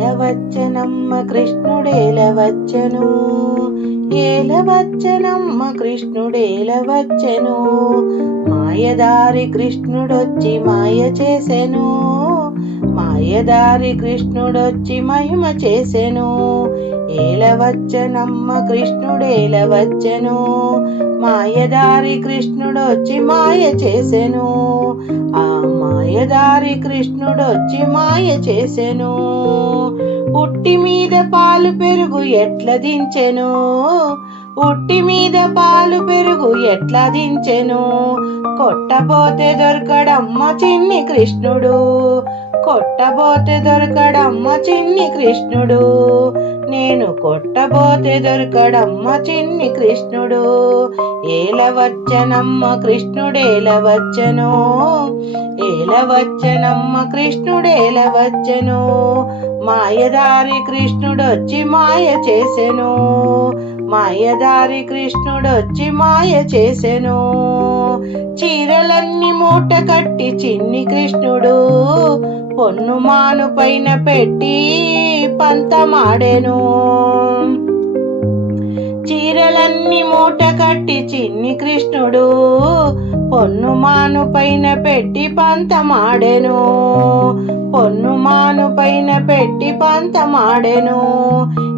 ఏలవచ్చనమ్మ కృష్ణుడేలవచ్చను ఏలవచ్చనమ్మ కృష్ణుడేలవచ్చను మాయదారి కృష్ణుడొచ్చి మాయ చేసెను. మాయదారి కృష్ణుడొచ్చి మహిమ చేసెను. ఏలవచ్చనమ్మ కృష్ణుడేలవచ్చను. మాయదారి కృష్ణుడొచ్చి మాయ చేసెను. ఆ మాయదారి కృష్ణుడొచ్చి మాయ చేసెను. ఉట్టి మీద పాలు పెరుగు ఎట్ల దించెను? ఉట్టి మీద పాలు పెరుగు ఎట్లా దించెను? కొట్టబోతే దొరకడమ్మ చిన్ని కృష్ణుడు. కొట్టబోతే దొరకడమ్మ చిన్ని కృష్ణుడు. నేను కొట్టబోతే దొరకడమ్మ చిన్ని కృష్ణుడు. ఏలవచ్చనమ్మ కృష్ణుడేలవచ్చను ఏలవచ్చనమ్మ కృష్ణుడేలవచ్చను మాయదారి కృష్ణుడొచ్చి మాయ చేసెను. మాయదారి కృష్ణుడొచ్చి మాయ చేసెను. చీరలన్నీ మూట కట్టి చిన్ని కృష్ణుడు. పొన్ను మాను పైన పెట్టి పంతమాడెను. చీరలన్నీ మూట కట్టి చిన్ని కృష్ణుడు పొన్ను మాను పైన పెట్టి పంతమాడెను. పొన్ను మాను పైన పెట్టి పంతమాడెను.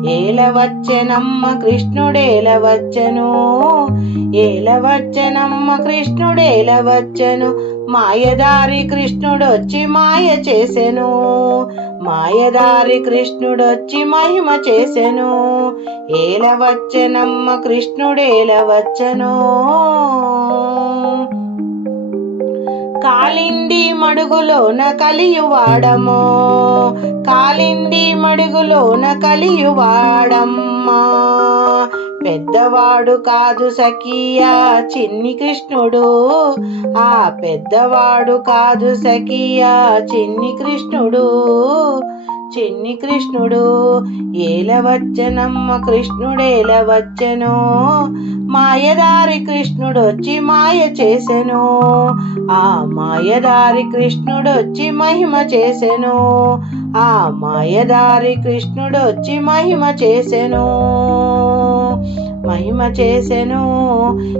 ఏలవచ్చెనమ్మ కృష్ణుడేలవచ్చెను ఏలవచ్చెనమ్మ కృష్ణుడేలవచ్చెను మాయదారి కృష్ణుడొచ్చి మాయ చేసెను. మాయదారి కృష్ణుడొచ్చి మహిమ చేసెను. ఏలవచ్చనమ్మ కృష్ణుడేలవచ్చను కాలింది మడుగులోన కలియువాడమో కాలింది మడుగులోన కలియువాడమ్మా. పెద్దవాడు కాదు సఖియా చిన్ని కృష్ణుడు. ఆ పెద్దవాడు కాదు సఖియా చిన్ని కృష్ణుడు. చిన్ని కృష్ణుడు ఏలవచ్చనమ్మ కృష్ణుడేలవచ్చను మాయదారి కృష్ణుడొచ్చి మాయ చేసెను. ఆ మాయదారి కృష్ణుడొచ్చి మహిమ చేసెను. ఆ మాయదారి కృష్ణుడొచ్చి మహిమ చేసెను. మహిమ చేసెను.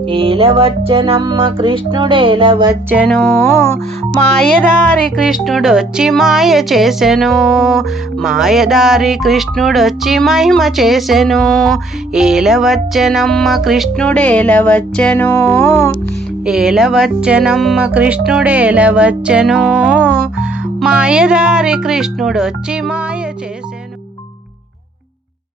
ఏలవచ్చనమ్మ కృష్ణుడేలవచ్చను మాయదారి కృష్ణుడొచ్చి మాయ చేసెను. మాయదారి కృష్ణుడొచ్చి మహిమ చేసెను. ఏలవచ్చనమ్మ కృష్ణుడేలవచ్చను ఏలవచ్చనమ్మ కృష్ణుడేలవచ్చను మాయదారి కృష్ణుడొచ్చి మాయ చేసెను.